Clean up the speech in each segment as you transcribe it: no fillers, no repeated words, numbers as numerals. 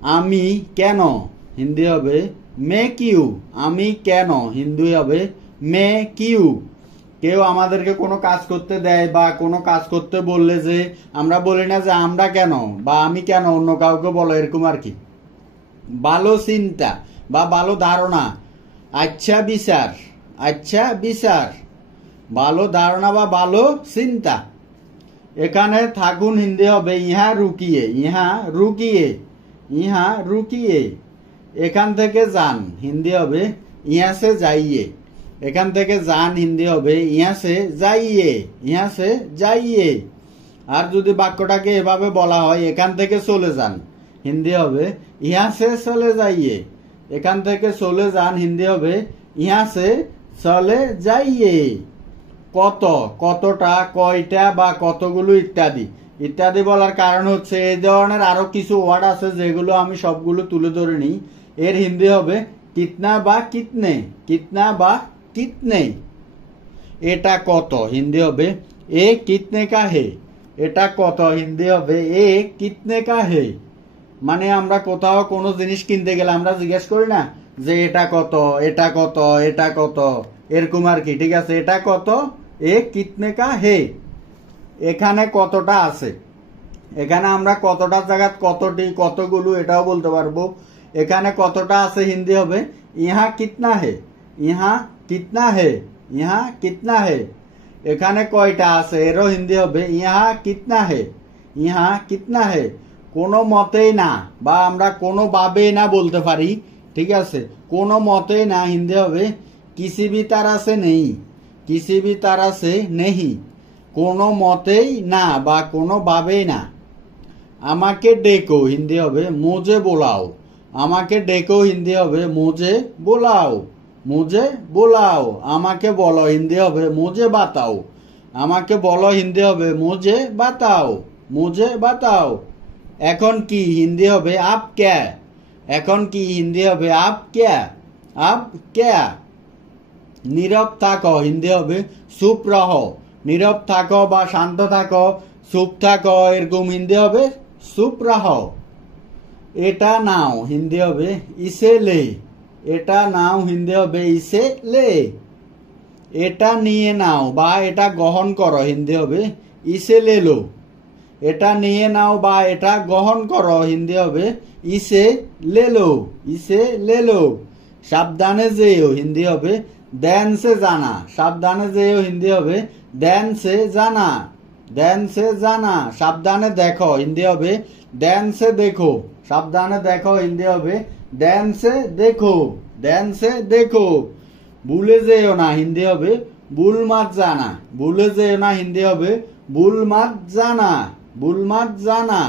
আমি কেন হিন্দি হবে মে কিউ। আমি কেন হিন্দি হবে মে কিউ। কেউ আমাদেরকে কোনো কাজ করতে দেয় বা কোনো কাজ করতে বললে যে আমরা বলি না যে আমরা কেন বা আমি কেন, অন্য কাউকে বলো, এরকম আর কি। ভালো চিন্তা বা ভালো ধারণা, আচ্ছা বিচার, আচ্ছা বিচার, ভালো ধারণা বা ভালো চিন্তা। এখানে থাকুন হিন্দি হবে ইহা রুকিয়ে, ইহা রুকিয়ে, ইহা রুকিয়ে। এখান থেকে যান হিন্দি হবে ইহা সে যাইয়ে। এখান থেকে যান হিন্দি হবে ইহা সে যাইয়ে, ইহা সে যাইয়ে। আর যদি বাক্যটাকে এভাবে বলা হয় এখান থেকে চলে যান হিন্দি হবে ইহা সে চলে যাইয়ে। এখান থেকে চলে যান হিন্দি হবে ইহা সে চলে যাইয়ে। কত, কতটা, কয়টা বা কতগুলো ইত্যাদি। ইত্যাদি বলার কারণ হচ্ছে এই ধরনের আরো কিছু ওয়ার্ড আছে যেগুলো আমি সবগুলো তুলে ধরে নিই। এর হিন্দি হবে কিতনা বা কিতনে, কিতনা বা কিতনে। এটা কত হিন্দি হবে এ কিতনে কা হে। এটা কত হিন্দি হবে এ কিতনে কা হে। মানে আমরা কোথাও কোনো জিনিস কিনতে গেলে আমরা জিজ্ঞেস করি না যে এটা কত, এটা কত, এটা কত, এরকম আর কি। ঠিক আছে, এটা কত এ কিতনে কা হে। এখানে কতটা আছে, এখানে আমরা কতটা জায়গা কতটি, কতগুলো এটাও বলতে পারবো। এখানে কতটা আছে হিন্দি হবে ইহা কিতনা হে, ইহা কিতনা হে, ইহা কিতনা হে। এখানে কয়টা আছে এরও হিন্দি হবে ইহা কিতনা হে, ইহা কিতনা হে। কোনো মতেই না বা আমরা কোনো ভাবেই না বলতে পারি। ঠিক আছে, কোনো মতেই না হিন্দি হবে কিসি ভি তারা সে নেই, কিসি ভি তারা সে নেহি। কোনো মতেই না বা কোনো ভাবেই না। আমাকে ডেকো হিন্দি হবে মুঝে বোলাও। আমাকে ডেকো হিন্দি হবে মুঝে বোলাও, মুঝে বোলাও। আমাকে বলো হিন্দি হবে মুঝে বাতাও। আমাকে বলো হিন্দি হবে মুঝে বাতাও, মুঝে বাতাও। এখন কি হিন্দি হবে আপ ক্যা। এখন কি হিন্দি হবে আপ ক্যা, আপ ক্যা। নীরব থাকো হিন্দি হবে চুপ রহো। নীরব থাকো বা শান্ত থাকো, চুপ থাকো, এরকম হিন্দি হবে চুপ রহো। এটা নাও হিন্দি হবে ইসে লে। এটা নাও হিন্দি হবে ইসে লে। এটা নিয়ে নাও বা এটা গ্রহণ করো হিন্দি হবে ইসে লে লো। এটা নিয়ে নাও বা এটা গ্রহণ করো হিন্দি হবে ইসে লে লো, ইসে লে লো। সাবধানে যেও হিন্দি হবে ধ্যান সে জানা। সাবধানে যেও হিন্দি হবে ধ্যান সে জানা, ধ্যান সে জানা। সাবধানে দেখো হিন্দি হবে ধ্যান সে দেখো। সাবধানে দেখো হিন্দি হবে ধ্যান সে দেখো, ধ্যান সে দেখো। ভুলে যেও না হিন্দি হবে ভুল মাত জানা। ভুলে যেও না হিন্দি হবে ভুল মাত জানা, ভুল মাত জানা।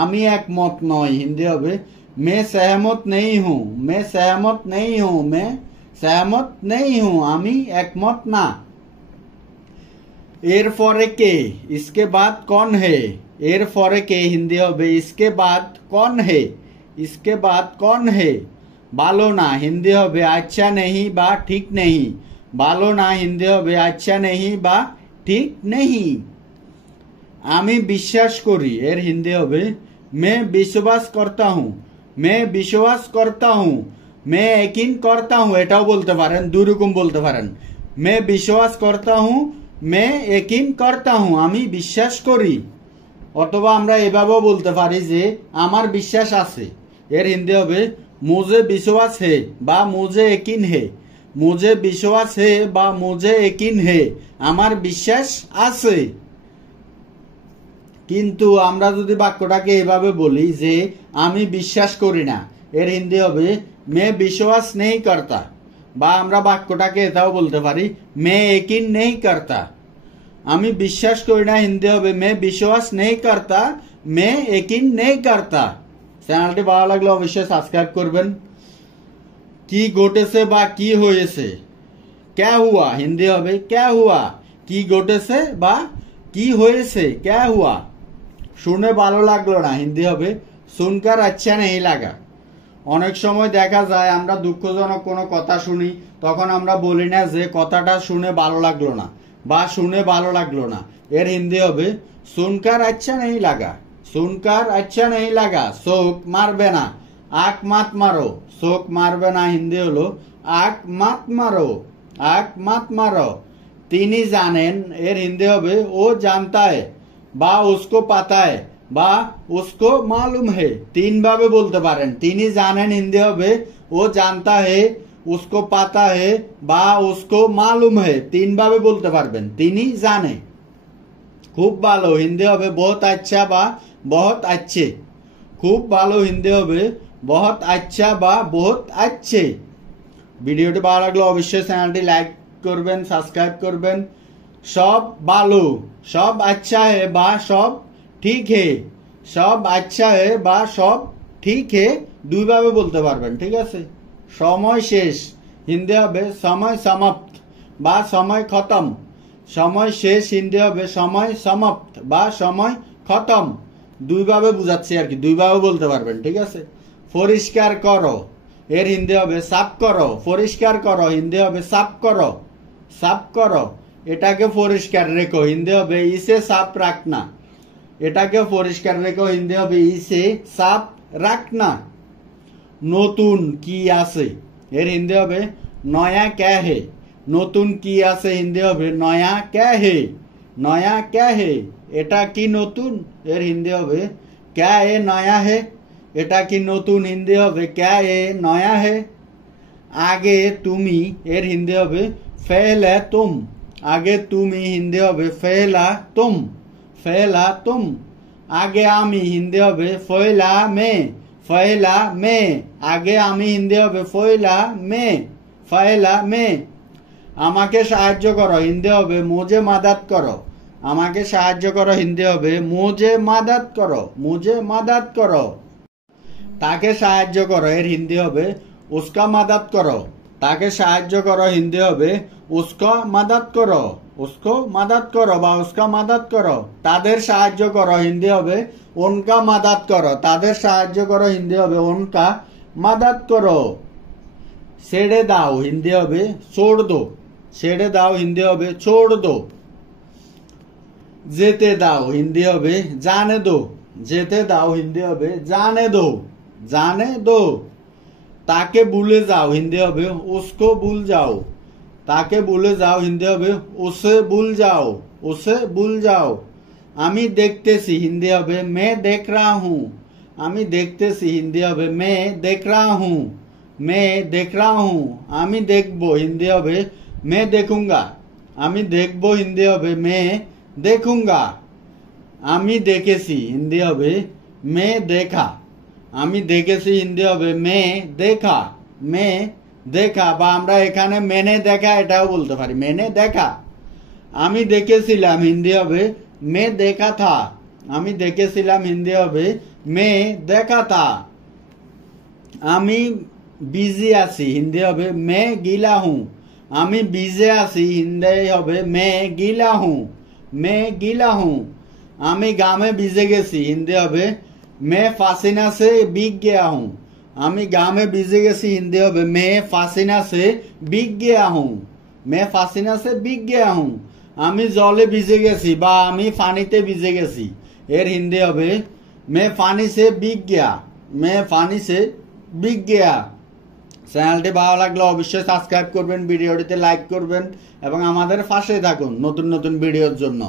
আমি একমত নই হিন্দি হবে मैं सहमत नहीं हूं, मैं सहमत नहीं हूं, मैं सहमत नहीं हूं। আমি একমত না। এর পরে কে, इसके बाद कौन है। এর পরে কে হিন্দি হবে इसके बाद कौन है, इसके बाद कौन है। ভালো না হিন্দি হবে अच्छा नहीं বা ঠিক नहीं। ভালো না হিন্দি হবে अच्छा नहीं বা ঠিক नहीं। আমি বিশ্বাস করি এর হিন্দি হবে मैं विश्वास करता हूं, मैं विश्वास करता हूं, मैं यकीन करता हूं। এটাও বলতে পারেন, দুই রকম বলতে পারেন। मैं विश्वास करता हूं, मैं यकीन करता हूं, আমি বিশ্বাস করি। অথবা আমরা এভাবেও বলতে পারি যে আমার বিশ্বাস আছে। এর হিন্দি হবে मुझे विश्वास है বা मुझे यकीन है। मुझे विश्वास है বা मुझे यकीन है, আমার বিশ্বাস আছে। কিন্তু আমরা যদি বাক্যটাকে এভাবে বলি যে আমি বিশ্বাস করি না, এর হিন্দি হবে मैं विश्वास नहीं करता। বা আমরা বাক্যটাকে এটাও বলতে পারি मैं यकीन नहीं करता। আমি বিশ্বাস করি না হিন্দি হবে मैं विश्वास नहीं करता, मैं यकीन नहीं करता। চ্যানেলটি ভালো লাগলে অবশ্যই সাবস্ক্রাইব করবেন। কি ঘটেছে বা কি হয়েছে, क्या हुआ হিন্দি হবে क्या हुआ। কি ঘটেছে বা কি হয়েছে क्या हुआ। শুনে ভালো লাগলো না হিন্দি হবে सुनकर अच्छा नहीं लगा। অনেক সময় দেখা যায় আমরা দুঃখজনক কোনো কথা শুনি, তখন আমরা বলি না যে কথাটা শুনে ভালো লাগলো না বা শুনে ভালো লাগলো না। এর হিন্দি হবে सुनकर अच्छा नहीं लगा। सुनकर अच्छा नहीं लगा शोक मारबे ना आंख मत मारो शोक मारबे ना हिंदी हलो आंख मत मारो आंख मत मारो তিনি জানেন এর হিন্দি হবে ও জানতা है বা उसको पता है বা उसको मालूम है তিন ভাবে বলতে পারেন তিনি জানেন হিন্দি হবে ও জানতা है उसको पता है বা उसको मालूम है তিন ভাবে বলতে পারবেন তিনি জানে খুব ভালো হিন্দি হবে बहुत अच्छा বা बहुत अच्छे খুব ভালো হিন্দি হবে बहुत अच्छा বা बहुत अच्छे ভিডিওটি ভালো লাগলে অবশ্যই চ্যানেলটি লাইক করবেন সাবস্ক্রাইব করবেন সব ভালো সব আচ্ছা হে বা সব ঠিক হে সব আচ্ছা হে বা সব ঠিক হে দুই ভাবে বলতে পারবেন ঠিক আছে সময় শেষ হিন্দি হবে সময় সমাপ্ত বা সময় খতম সময় শেষ হিন্দি হবে সময় সমাপ্ত বা সময় খতম দুই ভাবে বুঝাচ্ছি আর কি দুই ভাবে বলতে পারবেন ঠিক আছে পরিষ্কার করো এর হিন্দি হবে সাফ করো পরিষ্কার করো হিন্দি হবে সাফ করো সাফ করো এটাকে পরিষ্কার রেখো হিন্দি হবে ইসে সাফ রাখনা এটাকে পরিষ্কার রেখো হিন্দি হবে ইসে সাফ রাখনা নতুন কি আছে এর হিন্দি হবে নয়া ক্যা হে নতুন কি আছে হিন্দি হবে নয়া ক্যা হে নয়া ক্যা হে এটা কি নতুন এর হিন্দি হবে ক্যা এ নয়া হে এটা কি নতুন হিন্দি হবে ক্যা এ নয়া হে আগে তুমি এর হিন্দি হবে ফেলা তুম আগে তুমি হিন্দি হবে ফেলা তুম ফেলা তুম আগে আমি হিন্দি হবে ফয়লা মে ফয়লা মে আগে আমি হিন্দি হবে ফয়লা মে ফয়লা মে আমাকে সাহায্য করো হিন্দি হবে মুঝে মাদাত করো আমাকে সাহায্য করো হিন্দি হবে মুঝে মাদাত করো মুঝে মাদাত করো তাকে সাহায্য করো এর হিন্দি হবে উসকা মাদাত করো তাকে সাহায্য করো হিন্দি হবে উসকা মাদাত করো উসকো মাদাত করো বা উসকা মাদাত করো তাদের সাহায্য করো হিন্দি হবে উনকা মাদাত করো তাদের সাহায্য করো হিন্দি হবে উনকা মাদাত করো ছেড়ে দাও হিন্দি হবে ছোড় দো ছেড়ে দাও হিন্দি হবে ছোড় দো যেতে দাও হিন্দি হবে জানে দো যেতে দাও হিন্দি হবে জানে দো জানে দো তাকে ভুলে যাও হিন্দি হবে উসকো ভুল যাও তাকে ভুলে যাও হিন্দি হবে উসে ভুল যাও উসে ভুল যাও আমি দেখতেছি হিন্দি হবে मैं देख रहा हूं আমি দেখতেছি হিন্দি হবে मैं देख रहा हूं मैं देख रहा हूं আমি দেখবো হিন্দি হবে मैं देखूंगा আমি দেখবো হিন্দি হবে मैं देखूंगा আমি দেখেছি হিন্দি হবে मैं देखा আমি দেখেছি হিন্দি হবে मैं देखा मैं দেখা বা আমরা এখানে মেনে দেখা এটাও বলতে পারি মেনে দেখা আমি দেখেছিলাম হিন্দি হবে मैं देखा था আমি দেখেছিলাম হিন্দি হবে मैं देखा था আমি বিজি আছি হিন্দি হবে मैं गीला हूं আমি বিজি আছি হিন্দি হবে मैं गीला हूं मैं गीला हूं আমি গামে ভিজে গেছি হিন্দি হবে मैं फासिना से भीग गया हूं আমি গামে ভিজে গেছি হিন্দি হবে मैं फासिना से भीग गया हूं मैं फासिना से भीग गया हूं আমি জলে ভিজে গেছি বা আমি পানিতে ভিজে গেছি এর হিন্দি হবে मैं पानी से भीग गया मैं पानी से भीग गया চ্যানেলটি ভালো লাগলে অবশ্যই সাবস্ক্রাইব করবেন ভিডিওটিতে লাইক করবেন এবং আমাদের পাশে থাকুন নতুন নতুন ভিডিওর জন্য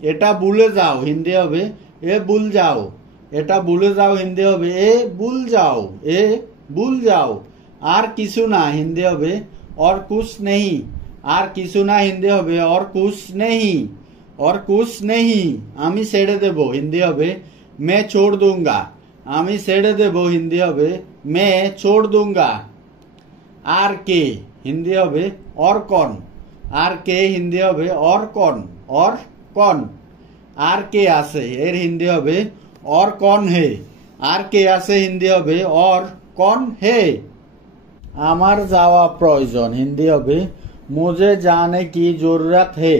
এটা ভুলে যাও হিন্দি হবে এ ভুল যাও এটা ভুলে যাও হিন্দি হবে এ ভুল যাও এ ভুল যাও আর কিছু না হিন্দি হবে और कुछ नहीं আর কিছু না হিন্দি হবে और कुछ नहीं और कुछ नहीं আমি ছেড়ে দেব হিন্দি হবে मैं छोड़ दूंगा আমি ছেড়ে দেব হিন্দি হবে मैं छोड़ दूंगा আর কে হিন্দি হবে और कौन আর কে হিন্দি হবে और कौन और कौन আর কে আছে এর হিন্দি হবে और कौन है আর কে আছে হিন্দি হবে और कौन है আমার যাওয়া প্রয়োজন হিন্দি হবে मुझे जाने की जरूरत है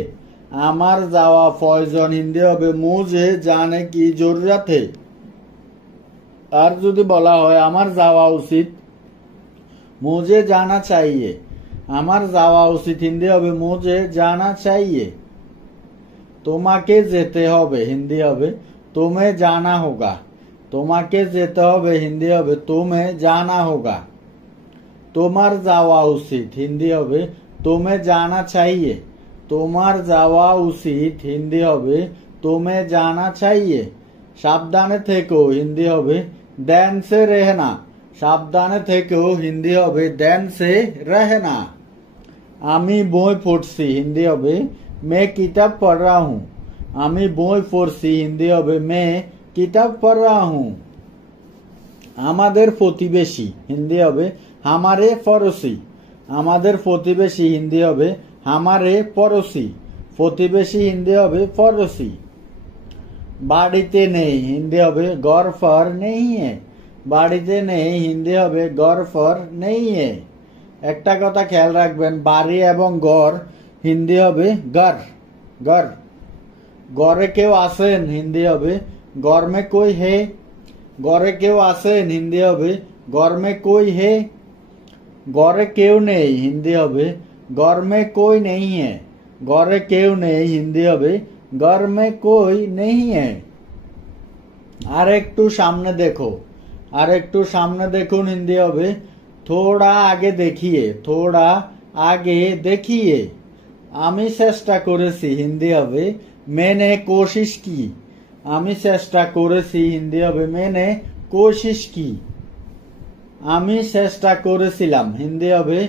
আমার যাওয়া প্রয়োজন হিন্দি হবে मुझे जाने की जरूरत है আর যদি বলা হয় আমার যাওয়া উচিত मुझे जाना चाहिए আমার যাওয়া উচিত হিন্দি হবে मुझे जाना चाहिए তোমাকে যেতে হবে হিন্দি হবে तुम्हें जाना होगा। তোমাকে যেতে হবে হিন্দি হবে तुम्हें जाना होगा। তোমার যাওয়া উচিত হিন্দি হবে तुम्हें जाना चाहिए। তোমার যাওয়া উচিত হিন্দি হবে तुम्हें जाना चाहिए। সাবধানে থেকো হিন্দি হবে ध्यान से रहना। সাবধানে থেকো হিন্দি হবে ध्यान से रहना। আমি বই পড়ছি হিন্দি হবে मैं किताब पढ़ रहा हूँ। আমি বই পড়ছি হিন্দি হবে मैं किताब पढ़ रहा हूँ। আমাদের প্রতিবেশী হিন্দি হবে हमारे पड़ोसी। আমাদের প্রতিবেশী হিন্দি হবে हमारे पड़ोसी। প্রতিবেশী হিন্দি হবে पड़ोसी। বাড়িতে নেই হিন্দি হবে घर पर नहीं है। বাড়িতে নেই হিন্দি হবে घर पर नहीं है। একটা কথা খেয়াল রাখবেন বাড়ি এবং ঘর হিন্দি হবে घर घर। ঘরে কেউ আছেন হিন্দি হবে घर में कोई है। ঘরে কেউ আছেন হিন্দি হবে घर में कोई है। ঘরে কেউ নেই হিন্দি হবে घर में कोई नहीं है। ঘরে কেউ নেই হিন্দি হবে घर में कोई नहीं है। আর একটু সামনে দেখো আর একটু সামনে দেখুন হিন্দি হবে थोड़ा आगे देखिए थोड़ा आगे देखिए। আমি চেষ্টা করেছি হিন্দি হবে मैंने कोशिश की। আমি চেষ্টা করেছি হিন্দি হবে मैंने कोशिश की। আমি চেষ্টা করেছিলাম হিন্দি হবে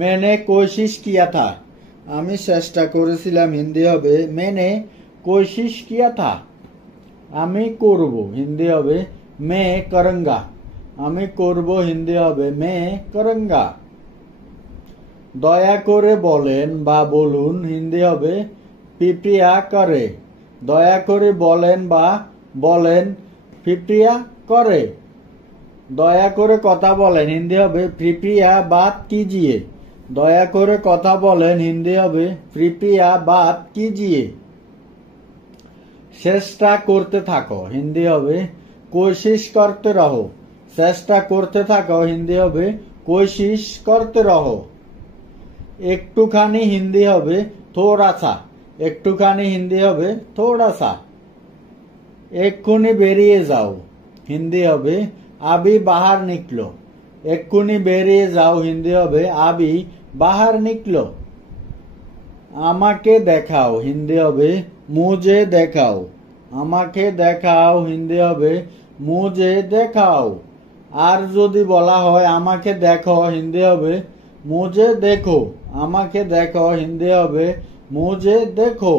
मैंने कोशिश किया था। আমি চেষ্টা করেছিলাম হিন্দি হবে मैंने कोशिश किया था। আমি করব হিন্দি হবে मैं करूंगा। আমি করব হিন্দি হবে मैं करूंगा। দয়া করে বলেন বা বলুন হিন্দি হবে कृपया করে। দয়া করে বলেন বা বলেন कृपया করে। দয়া করে কথা বলেন হিন্দি হবে कृपया बात कीजिए। দয়া করে কথা বলেন হিন্দি হবে कृपया बात कीजिए। চেষ্টা করতে থাকো হিন্দি হবে कोशिश करते रहो। চেষ্টা করতে থাকো হিন্দি হবে कोशिश करते रहो। একটুখানি হিন্দি হবে थोड़ा सा। একটুখানি হিন্দি হবে थोड़ा सा। এক্ষুনি বেরিয়ে যাও হিন্দি হবে अभी बाहर निकलो। এক্ষুনি বেরিয়ে যাও হিন্দি হবে अभी बाहर निकलो। আমাকে দেখাও হিন্দি হবে मुझे দেখাও। আমাকে দেখাও হিন্দি হবে मुझे দেখাও। আর যদি বলা হয় আমাকে দেখো হিন্দি হবে मुझे देखो। আমাকে দেখো হিন্দি হবে मुझे देखो।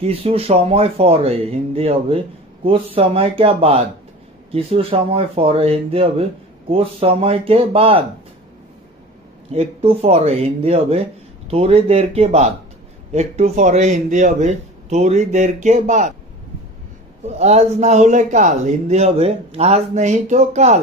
কিছু সময় পরে হিন্দি হবে कुछ समय के बाद। কিছু সময় পরে হিন্দি হবে कुछ समय के बाद। একটু পরে হিন্দি হবে थोड़ी देर के बाद। একটু পরে হিন্দি হবে थोड़ी देर के बाद। আজ না হলে কাল হিন্দি হবে आज नहीं तो कल।